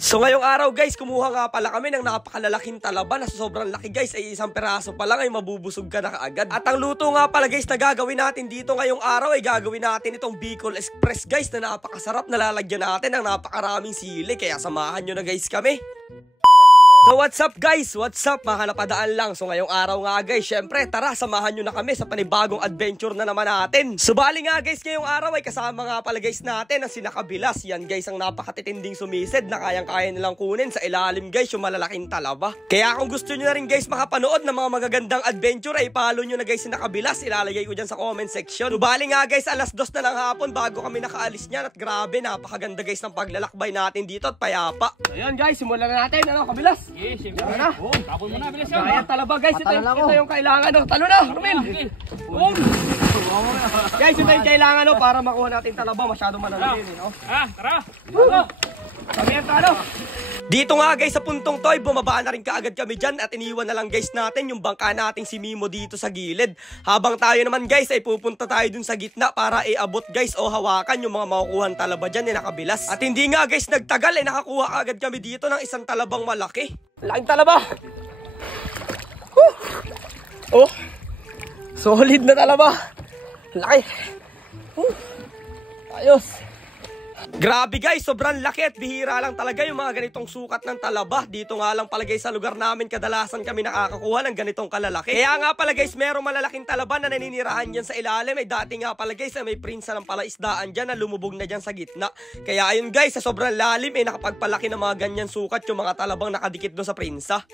So ngayong araw guys, kumuha nga pala kami ng napakalalaking talaba na sobrang laki guys, ay isang peraso pa lang ay mabubusog ka na kaagad. At ang luto nga pala guys na gagawin natin dito ngayong araw ay gagawin natin itong Bicol Express guys na napakasarap na lalagyan natin ng napakaraming sili. Kaya samahan nyo na guys kami. So what's up guys? What's up? Mahanapadaan lang. So ngayong araw nga guys, syempre tara samahan nyo na kami sa panibagong adventure na naman natin. Subali nga guys, ngayong araw ay kasama nga pala guys natin ang sinakabilas. Yan guys ang napakatitinding sumisid na kayang-kaya nilang kunin sa ilalim guys yung malalaking talaba. Kaya kung gusto nyo na rin guys makapanood ng mga magagandang adventure ay follow nyo na guys sinakabilas. Ilalagay ko dyan sa comment section. Subali nga guys, alas 2 na ng hapon bago kami nakaalis niyan at grabe napakaganda guys ng paglalakbay natin dito at payapa. So yan guys, simulan na natin. Ano kabilas? Yes, siyempre. Ano na? Tapon mo na, bilis yan. Kaya talaba guys, ito yung kailangan. Talo na, Romel. Guys, ito yung kailangan para makuha natin talaba. Masyado manalagin. Tara. Kami yan, talo. Dito nga guys sa puntong to ay bumaba na rin kaagad kami dyan at iniwan na lang guys natin yung bangka nating si Mimo dito sa gilid. Habang tayo naman guys ay pupunta tayo dun sa gitna para iabot guys o hawakan yung mga makukuhan talaba dyan na nakabilas. At hindi nga guys nagtagal ay nakakuha kaagad kami dito ng isang talabang malaki. Laking talaba! Oh! Solid na talaba! Laki! Ayos! Grabe guys, sobrang laki at bihira lang talaga yung mga ganitong sukat ng talaba. Dito nga lang pala guys sa lugar namin kadalasan kami nakakakuha ng ganitong kalalaki. Kaya nga pala guys, merong malalaking talaba na naninirahan dyan sa ilalim. Ay dati nga pala guys, may prinsa ng palaisdaan dyan na lumubog na dyan sa gitna. Kaya ayun guys, sa sobrang lalim ay nakapagpalaki ng mga ganyan sukat yung mga talabang nakadikit doon sa prinsa.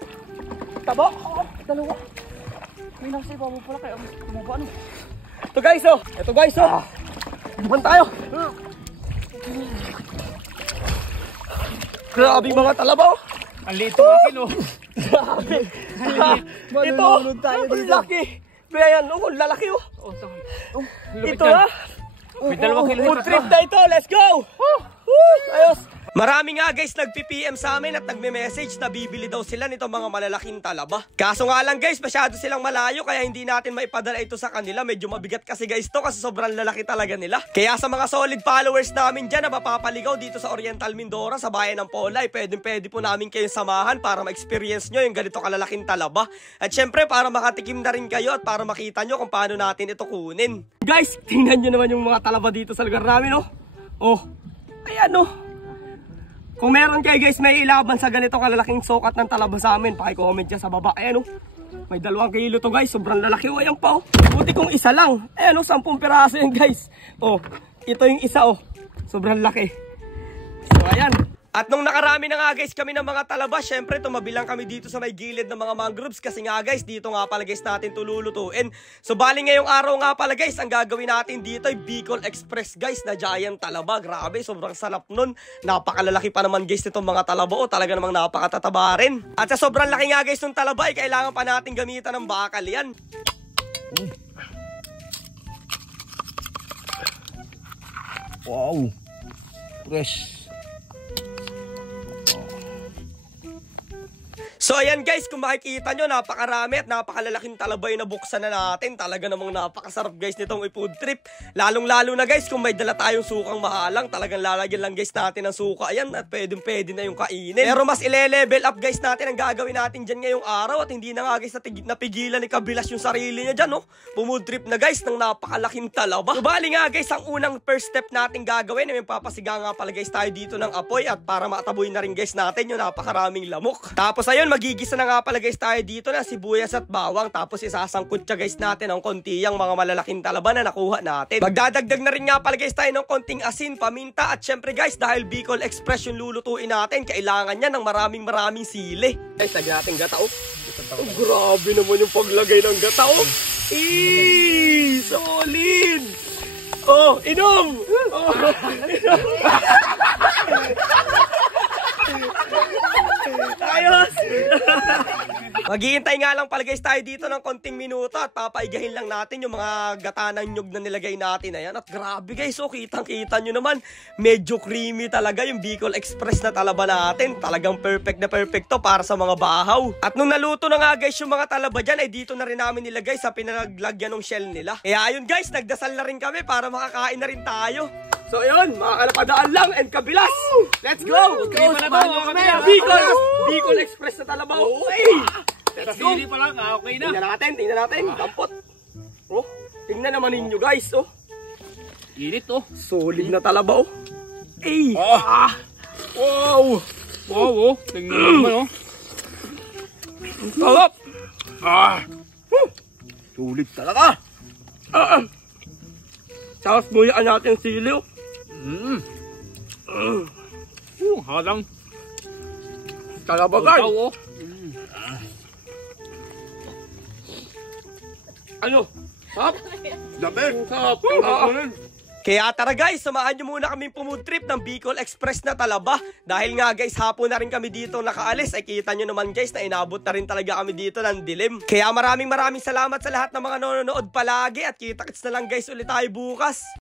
Tabo! Dalawa! May nasa iba mo pala kaya kumaba ano. Ito guys oh! Ito guys oh! Duman tayo! Grabe mga talaba oh. Ang lito akin oh. Grabe. Ito, ang laki. Ayan, oh, lalaki oh. Ito ha. May 2 kilo. Food trip na ito, let's go. Ayos. Marami nga guys nagpi-PM sa amin at nagme-message na bibili daw sila nito mga malalaking talaba. Kaso nga lang guys, masyado silang malayo kaya hindi natin maipadala ito sa kanila. Medyo mabigat kasi guys to kasi sobrang lalaki talaga nila. Kaya sa mga solid followers namin dyan na mapapaligaw dito sa Oriental Mindoro sa bayan ng Polay, pwede po namin kayong samahan para ma-experience nyo yung ganito kalalaking talaba. At syempre para makatikim na rin kayo at para makita nyo kung paano natin ito kunin. Guys, tingnan nyo naman yung mga talaba dito sa lugar namin oh. Oh, ayan oh. Kung meron kayo guys may ilaban sa ganito kalalaking sukat ng talaba sa amin, paki-comment dyan sa baba. Ayan oh, may 2 kilo to guys, sobrang lalaki oh. Ayan pa oh, buti kong isa lang. Ayan oh, 10 piraso yan guys. Oh, ito yung isa oh, sobrang laki. So ayan. At nung nakarami na nga guys kami ng mga talaba, syempre tumabilang kami dito sa may gilid ng mga mangroves kasi nga guys, dito nga pala guys natin tululutuin. So bali ngayong araw nga pala guys, ang gagawin natin dito ay Bicol Express guys na giant talaba. Grabe, sobrang sarap nun. Napakalalaki pa naman guys nitong mga talaba o talaga namang napakatataba rin. At sa sobrang laki nga guys ng talaba ay kailangan pa natin gamitan ng bakal yan. Wow. Fresh. So ayan guys, kung makikita nyo, napakarami at napakalalaking talaba yung nabuksan na natin. Talaga namang napakasarap guys nitong food trip. Lalong-lalo na guys, kung may dala tayong sukang mahalang, talagang lalagyan lang guys natin ng suka. Ayan, at pwede na yung kainin. Pero mas ile-level up guys natin ang gagawin natin dyan ngayong araw. At hindi na nga guys napigilan ni Kabilas yung sarili niya dyan, no? Food trip na guys ng napakalaking talaba. So bali nga guys, ang unang first step natin gagawin ay papasiga nga pala guys tayo dito ng apoy at para mataboy na rin guys natin yung napakaraming lamok. Tapos ayun, magigisa na nga pala guys tayo dito na sibuyas at bawang. Tapos isasangkot siya guys natin ng konti yung mga malalaking talaba na nakuha natin. Magdadagdag na rin nga pala guys tayo ng konting asin, paminta at syempre guys dahil Bicol Express yung lulutuin natin, kailangan niya ng maraming sili. Guys, lagyan natin gata oh. Oh, grabe naman yung paglagay ng gata oh. Solid! Oh, inom! Oh, inom! Ayos! Maghihintay nga lang pala guys tayo dito ng konting minuto at papaigahin lang natin yung mga gata ng nyug na nilagay natin. Ayan, at grabe guys, oh, kitang-kita nyo naman, medyo creamy talaga yung Bicol Express na talaba natin. Talagang perfect na perfect to para sa mga bahaw. At nung naluto na nga guys yung mga talaba dyan, ay dito na rin namin nilagay sa pinaglagyan ng shell nila. Kaya ayun guys, nagdasal na rin kami para makakain na rin tayo. So yun, mga kalapadaan lang and kabilas. Let's go! Okay pala to, okay. Bicol Express na talaba. Okay! Let's go! Kasili pa lang, okay na. Tingnan natin. Dampot. Oh, tingnan naman ninyo guys, oh. Init, oh. Solid na talaba, oh. Ay! Wow! Wow, oh. Tingnan naman, oh. Ang sarap! Sulit talaga. Tapos muyaan natin sili, oh. Halang. Talaba guys! Ikaw, oh. Ano? Sarap? Dapat. Sarap. Kaya tara guys, samahan nyo muna kami pumood trip ng Bicol Express na talaba. Dahil nga guys, hapon na rin kami dito nakaalis. Ay kita nyo naman guys na inabot na rin talaga kami dito ng dilim. Kaya maraming salamat sa lahat ng mga nanonood palagi. At kita-kits na lang guys ulit tayo bukas.